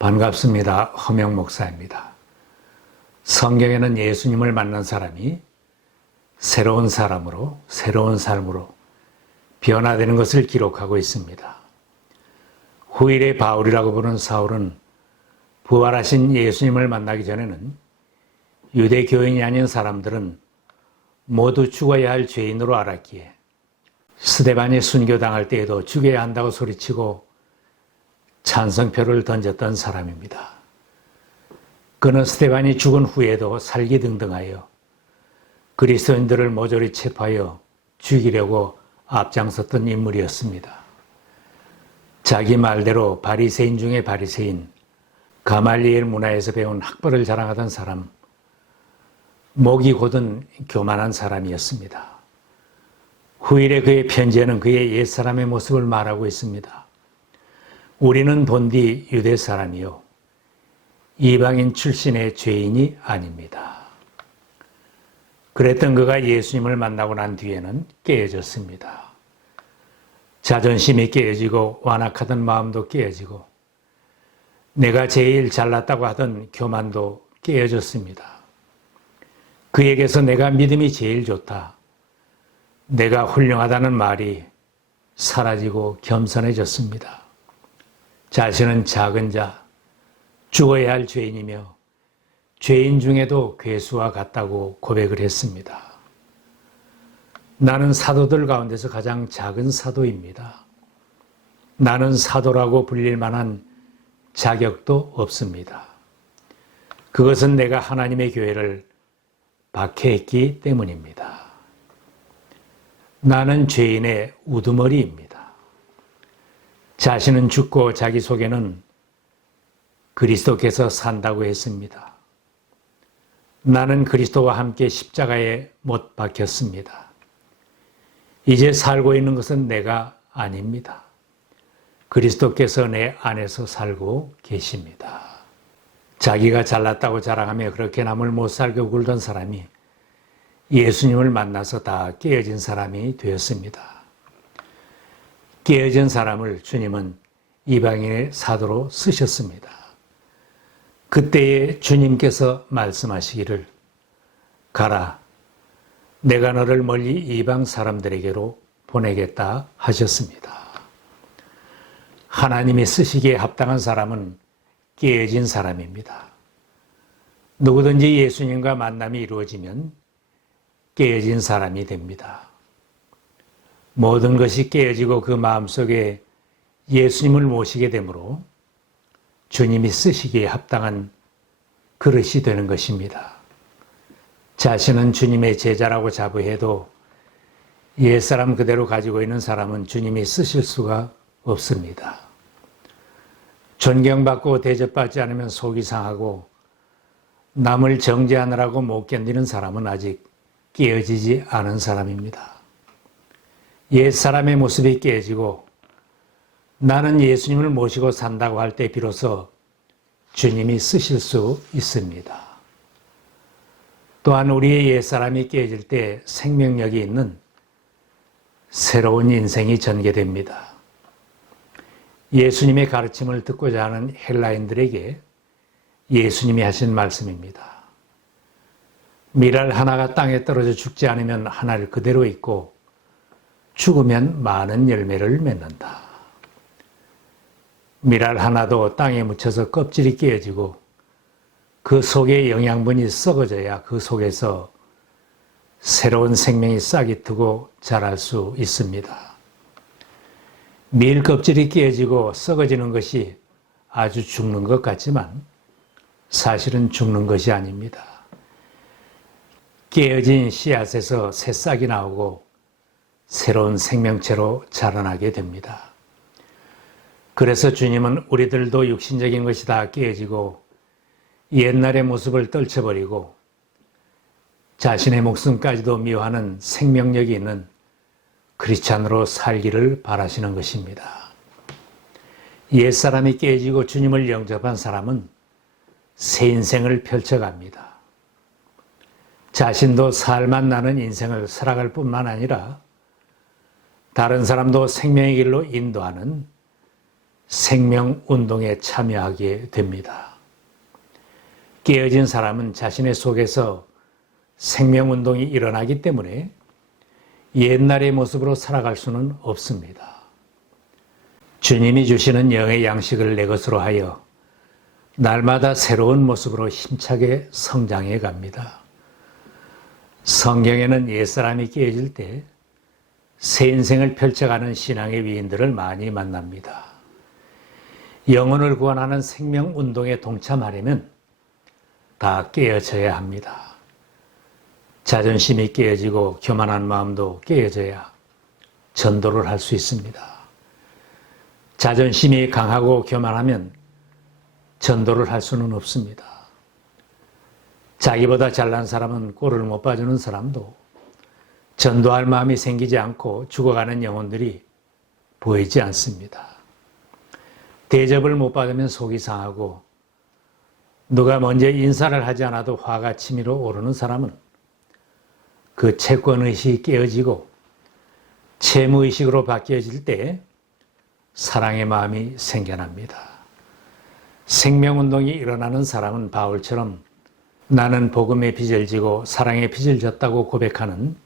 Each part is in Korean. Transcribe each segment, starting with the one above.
반갑습니다. 허명 목사입니다. 성경에는 예수님을 만난 사람이 새로운 사람으로, 새로운 삶으로 변화되는 것을 기록하고 있습니다. 후일의 바울이라고 부르는 사울은 부활하신 예수님을 만나기 전에는 유대 교인이 아닌 사람들은 모두 죽어야 할 죄인으로 알았기에 스데반이 순교당할 때에도 죽여야 한다고 소리치고 찬성표를 던졌던 사람입니다. 그는 스데반이 죽은 후에도 살기등등하여 그리스도인들을 모조리 체포하여 죽이려고 앞장섰던 인물이었습니다. 자기 말대로 바리새인 중에 바리새인, 가말리엘 문화에서 배운 학벌을 자랑하던 사람, 목이 곧은 교만한 사람이었습니다. 후일의 그의 편지에는 그의 옛사람의 모습을 말하고 있습니다. 우리는 본디 유대 사람이요 이방인 출신의 죄인이 아닙니다. 그랬던 그가 예수님을 만나고 난 뒤에는 깨어졌습니다. 자존심이 깨어지고 완악하던 마음도 깨어지고 내가 제일 잘났다고 하던 교만도 깨어졌습니다. 그에게서 내가 믿음이 제일 좋다, 내가 훌륭하다는 말이 사라지고 겸손해졌습니다. 자신은 작은 자, 죽어야 할 죄인이며 죄인 중에도 괴수와 같다고 고백을 했습니다. 나는 사도들 가운데서 가장 작은 사도입니다. 나는 사도라고 불릴 만한 자격도 없습니다. 그것은 내가 하나님의 교회를 박해했기 때문입니다. 나는 죄인의 우두머리입니다. 자신은 죽고 자기 속에는 그리스도께서 산다고 했습니다. 나는 그리스도와 함께 십자가에 못 박혔습니다. 이제 살고 있는 것은 내가 아닙니다. 그리스도께서 내 안에서 살고 계십니다. 자기가 잘났다고 자랑하며 그렇게 남을 못 살게 굴던 사람이 예수님을 만나서 다 깨어진 사람이 되었습니다. 깨어진 사람을 주님은 이방인의 사도로 쓰셨습니다. 그때에 주님께서 말씀하시기를 가라, 내가 너를 멀리 이방 사람들에게로 보내겠다 하셨습니다. 하나님이 쓰시기에 합당한 사람은 깨어진 사람입니다. 누구든지 예수님과 만남이 이루어지면 깨어진 사람이 됩니다. 모든 것이 깨어지고 그 마음속에 예수님을 모시게 되므로 주님이 쓰시기에 합당한 그릇이 되는 것입니다. 자신은 주님의 제자라고 자부해도 옛사람 그대로 가지고 있는 사람은 주님이 쓰실 수가 없습니다. 존경받고 대접받지 않으면 속이 상하고 남을 정죄하느라고 못 견디는 사람은 아직 깨어지지 않은 사람입니다. 옛사람의 모습이 깨어지고 나는 예수님을 모시고 산다고 할 때 비로소 주님이 쓰실 수 있습니다. 또한 우리의 옛사람이 깨어질 때 생명력이 있는 새로운 인생이 전개됩니다. 예수님의 가르침을 듣고자 하는 헬라인들에게 예수님이 하신 말씀입니다. 밀알 하나가 땅에 떨어져 죽지 않으면 하나를 그대로 있고 죽으면 많은 열매를 맺는다. 밀알 하나도 땅에 묻혀서 껍질이 깨어지고 그 속에 영양분이 썩어져야 그 속에서 새로운 생명이 싹이 트고 자랄 수 있습니다. 밀 껍질이 깨어지고 썩어지는 것이 아주 죽는 것 같지만 사실은 죽는 것이 아닙니다. 깨어진 씨앗에서 새싹이 나오고 새로운 생명체로 자라나게 됩니다. 그래서 주님은 우리들도 육신적인 것이 다 깨어지고 옛날의 모습을 떨쳐버리고 자신의 목숨까지도 미워하는 생명력이 있는 크리스찬으로 살기를 바라시는 것입니다. 옛사람이 깨지고 주님을 영접한 사람은 새 인생을 펼쳐갑니다. 자신도 살만 나는 인생을 살아갈 뿐만 아니라 다른 사람도 생명의 길로 인도하는 생명운동에 참여하게 됩니다. 깨어진 사람은 자신의 속에서 생명운동이 일어나기 때문에 옛날의 모습으로 살아갈 수는 없습니다. 주님이 주시는 영의 양식을 내 것으로 하여 날마다 새로운 모습으로 힘차게 성장해 갑니다. 성경에는 옛사람이 깨어질 때 새 인생을 펼쳐가는 신앙의 위인들을 많이 만납니다. 영혼을 구원하는 생명운동에 동참하려면 다 깨어져야 합니다. 자존심이 깨어지고 교만한 마음도 깨어져야 전도를 할 수 있습니다. 자존심이 강하고 교만하면 전도를 할 수는 없습니다. 자기보다 잘난 사람은 꼴을 못 봐주는 사람도 전도할 마음이 생기지 않고 죽어가는 영혼들이 보이지 않습니다. 대접을 못 받으면 속이 상하고 누가 먼저 인사를 하지 않아도 화가 치밀어 오르는 사람은 그 채권의식이 깨어지고 채무의식으로 바뀌어질 때 사랑의 마음이 생겨납니다. 생명운동이 일어나는 사람은 바울처럼 나는 복음의 빚을 지고 사랑의 빚을 졌다고 고백하는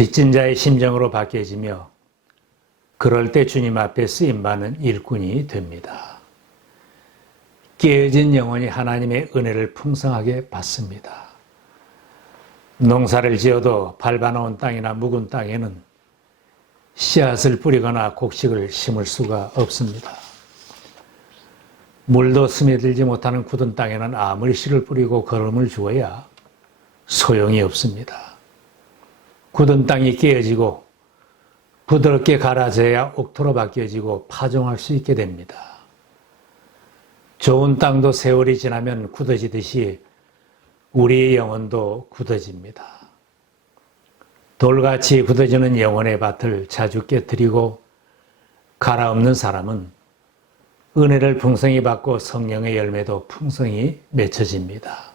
빚진 자의 심정으로 바뀌어지며 그럴 때 주님 앞에 쓰임받는 일꾼이 됩니다. 깨어진 영혼이 하나님의 은혜를 풍성하게 받습니다. 농사를 지어도 밟아놓은 땅이나 묵은 땅에는 씨앗을 뿌리거나 곡식을 심을 수가 없습니다. 물도 스며들지 못하는 굳은 땅에는 아무리 씨를 뿌리고 거름을 주어야 소용이 없습니다. 굳은 땅이 깨어지고 부드럽게 갈아져야 옥토로 바뀌어지고 파종할 수 있게 됩니다. 좋은 땅도 세월이 지나면 굳어지듯이 우리의 영혼도 굳어집니다. 돌같이 굳어지는 영혼의 밭을 자주 깨뜨리고 갈아엎는 사람은 은혜를 풍성히 받고 성령의 열매도 풍성히 맺혀집니다.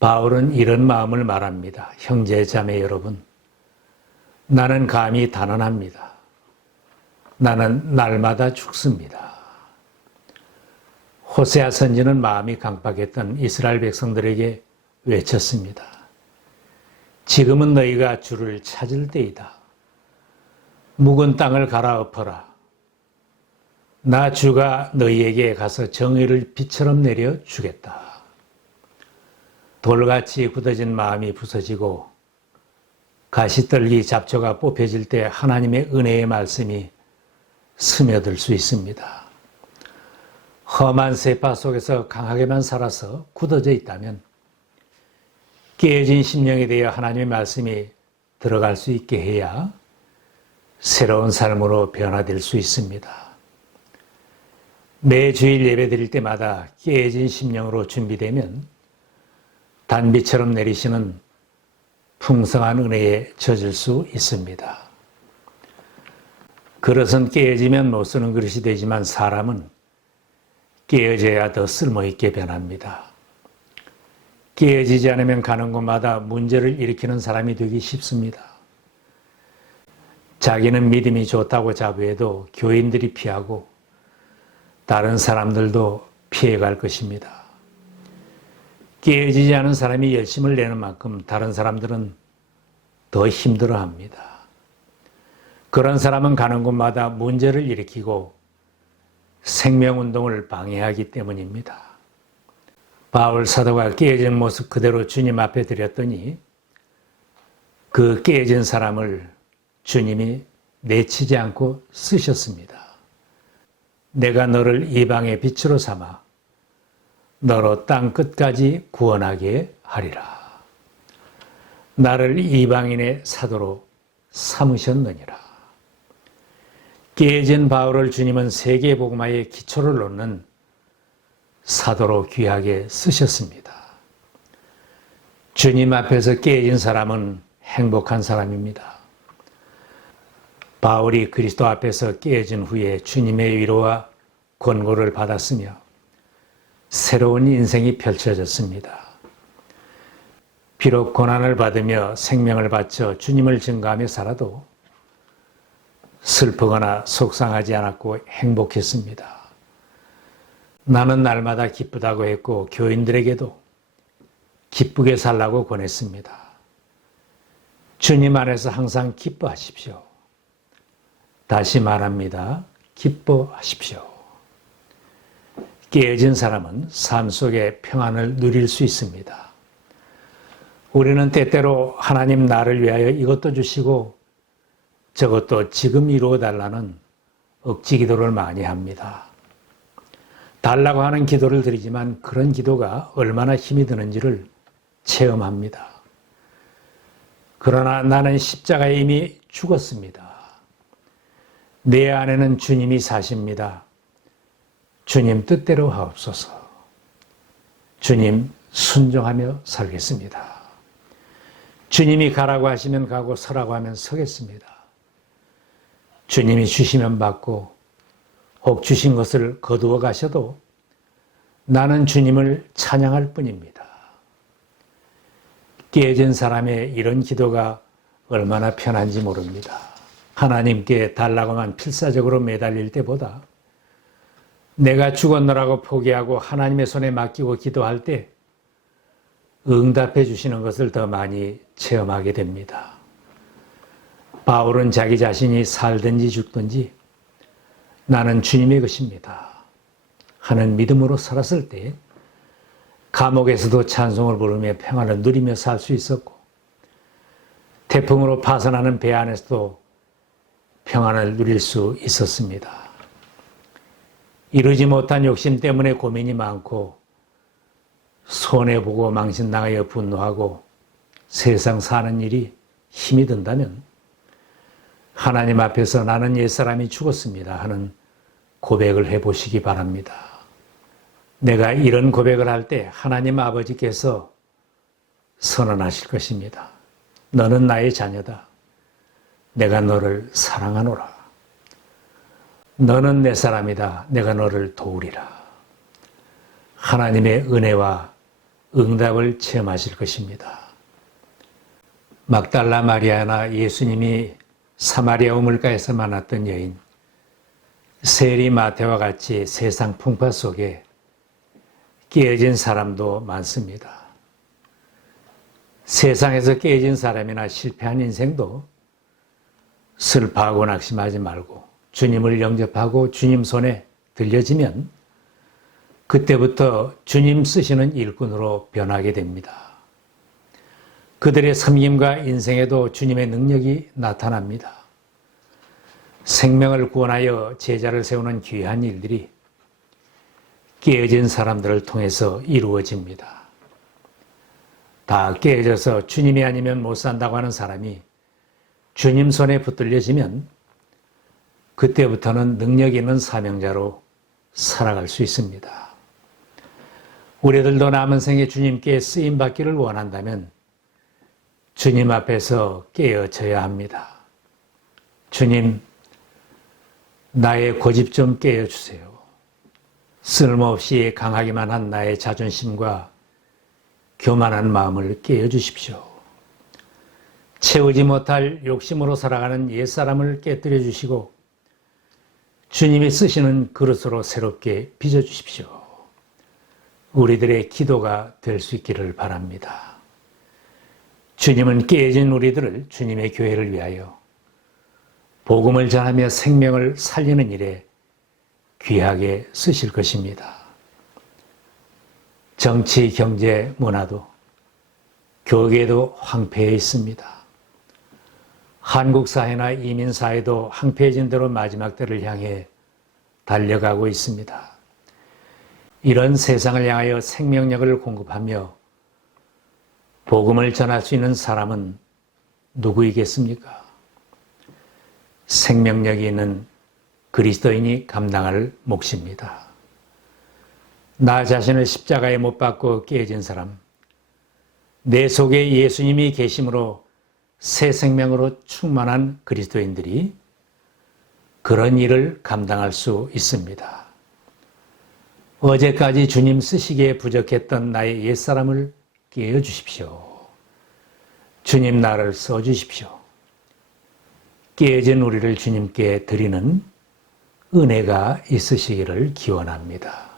바울은 이런 마음을 말합니다. 형제 자매 여러분, 나는 감히 단언합니다. 나는 날마다 죽습니다. 호세아 선지는 마음이 강팍했던 이스라엘 백성들에게 외쳤습니다. 지금은 너희가 주를 찾을 때이다. 묵은 땅을 갈아엎어라. 나 주가 너희에게 가서 정의를 비처럼 내려 주겠다. 돌같이 굳어진 마음이 부서지고 가시떨기 잡초가 뽑혀질 때 하나님의 은혜의 말씀이 스며들 수 있습니다. 험한 세파 속에서 강하게만 살아서 굳어져 있다면 깨어진 심령에 대해 하나님의 말씀이 들어갈 수 있게 해야 새로운 삶으로 변화될 수 있습니다. 매 주일 예배 드릴 때마다 깨어진 심령으로 준비되면 단비처럼 내리시는 풍성한 은혜에 젖을 수 있습니다. 그릇은 깨어지면 못 쓰는 그릇이 되지만 사람은 깨어져야 더 쓸모있게 변합니다. 깨어지지 않으면 가는 곳마다 문제를 일으키는 사람이 되기 쉽습니다. 자기는 믿음이 좋다고 자부해도 교인들이 피하고 다른 사람들도 피해갈 것입니다. 깨어지지 않은 사람이 열심을 내는 만큼 다른 사람들은 더 힘들어합니다. 그런 사람은 가는 곳마다 문제를 일으키고 생명운동을 방해하기 때문입니다. 바울 사도가 깨어진 모습 그대로 주님 앞에 드렸더니 그 깨어진 사람을 주님이 내치지 않고 쓰셨습니다. 내가 너를 이방의 빛으로 삼아 너로 땅 끝까지 구원하게 하리라. 나를 이방인의 사도로 삼으셨느니라. 깨어진 바울을 주님은 세계 복음화의 기초를 놓는 사도로 귀하게 쓰셨습니다. 주님 앞에서 깨어진 사람은 행복한 사람입니다. 바울이 그리스도 앞에서 깨어진 후에 주님의 위로와 권고를 받았으며 새로운 인생이 펼쳐졌습니다. 비록 고난을 받으며 생명을 바쳐 주님을 증거하며 살아도 슬프거나 속상하지 않았고 행복했습니다. 나는 날마다 기쁘다고 했고 교인들에게도 기쁘게 살라고 권했습니다. 주님 안에서 항상 기뻐하십시오. 다시 말합니다. 기뻐하십시오. 깨어진 사람은 삶 속에 평안을 누릴 수 있습니다. 우리는 때때로 하나님 나를 위하여 이것도 주시고 저것도 지금 이루어 달라는 억지 기도를 많이 합니다. 달라고 하는 기도를 드리지만 그런 기도가 얼마나 힘이 드는지를 체험합니다. 그러나 나는 십자가에 이미 죽었습니다. 내 안에는 주님이 사십니다. 주님 뜻대로 하옵소서. 주님 순종하며 살겠습니다. 주님이 가라고 하시면 가고 서라고 하면 서겠습니다. 주님이 주시면 받고 혹 주신 것을 거두어 가셔도 나는 주님을 찬양할 뿐입니다. 깨어진 사람의 이런 기도가 얼마나 편한지 모릅니다. 하나님께 달라고만 필사적으로 매달릴 때보다 내가 죽었노라고 포기하고 하나님의 손에 맡기고 기도할 때 응답해 주시는 것을 더 많이 체험하게 됩니다. 바울은 자기 자신이 살든지 죽든지 나는 주님의 것입니다 하는 믿음으로 살았을 때 감옥에서도 찬송을 부르며 평안을 누리며 살 수 있었고 태풍으로 파선하는 배 안에서도 평안을 누릴 수 있었습니다. 이루지 못한 욕심 때문에 고민이 많고 손해보고 망신당하여 분노하고 세상 사는 일이 힘이 든다면 하나님 앞에서 나는 옛사람이 죽었습니다 하는 고백을 해보시기 바랍니다. 내가 이런 고백을 할 때 하나님 아버지께서 선언하실 것입니다. 너는 나의 자녀다. 내가 너를 사랑하노라. 너는 내 사람이다. 내가 너를 도우리라. 하나님의 은혜와 응답을 체험하실 것입니다. 막달라 마리아나 예수님이 사마리아 우물가에서 만났던 여인, 세리 마태와 같이 세상 풍파 속에 깨어진 사람도 많습니다. 세상에서 깨어진 사람이나 실패한 인생도 슬퍼하고 낙심하지 말고 주님을 영접하고 주님 손에 들려지면 그때부터 주님 쓰시는 일꾼으로 변하게 됩니다. 그들의 섬김과 인생에도 주님의 능력이 나타납니다. 생명을 구원하여 제자를 세우는 귀한 일들이 깨어진 사람들을 통해서 이루어집니다. 다 깨어져서 주님이 아니면 못 산다고 하는 사람이 주님 손에 붙들려지면 그때부터는 능력 있는 사명자로 살아갈 수 있습니다. 우리들도 남은 생에 주님께 쓰임받기를 원한다면 주님 앞에서 깨어져야 합니다. 주님, 나의 고집 좀 깨어주세요. 쓸모없이 강하기만 한 나의 자존심과 교만한 마음을 깨어주십시오. 채우지 못할 욕심으로 살아가는 옛사람을 깨뜨려 주시고 주님이 쓰시는 그릇으로 새롭게 빚어주십시오. 우리들의 기도가 될 수 있기를 바랍니다. 주님은 깨어진 우리들을 주님의 교회를 위하여 복음을 전하며 생명을 살리는 일에 귀하게 쓰실 것입니다. 정치, 경제, 문화도 교계도 황폐해 있습니다. 한국 사회나 이민 사회도 황폐해진 대로 마지막 때를 향해 달려가고 있습니다. 이런 세상을 향하여 생명력을 공급하며 복음을 전할 수 있는 사람은 누구이겠습니까? 생명력이 있는 그리스도인이 감당할 몫입니다. 나 자신을 십자가에 못 박고 깨어진 사람, 내 속에 예수님이 계심으로 새 생명으로 충만한 그리스도인들이 그런 일을 감당할 수 있습니다. 어제까지 주님 쓰시기에 부족했던 나의 옛사람을 깨워주십시오. 주님 나를 써주십시오. 깨어진 우리를 주님께 드리는 은혜가 있으시기를 기원합니다.